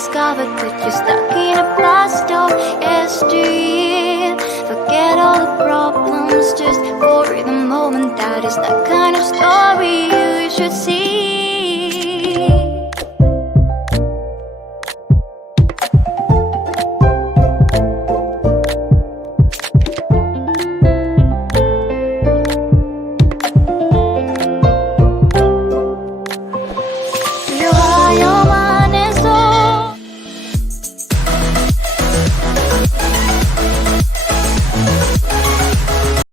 discovered that you're stuck in a blast of yesteryear. Forget all the problems just for the moment. That is the kind of story you should see.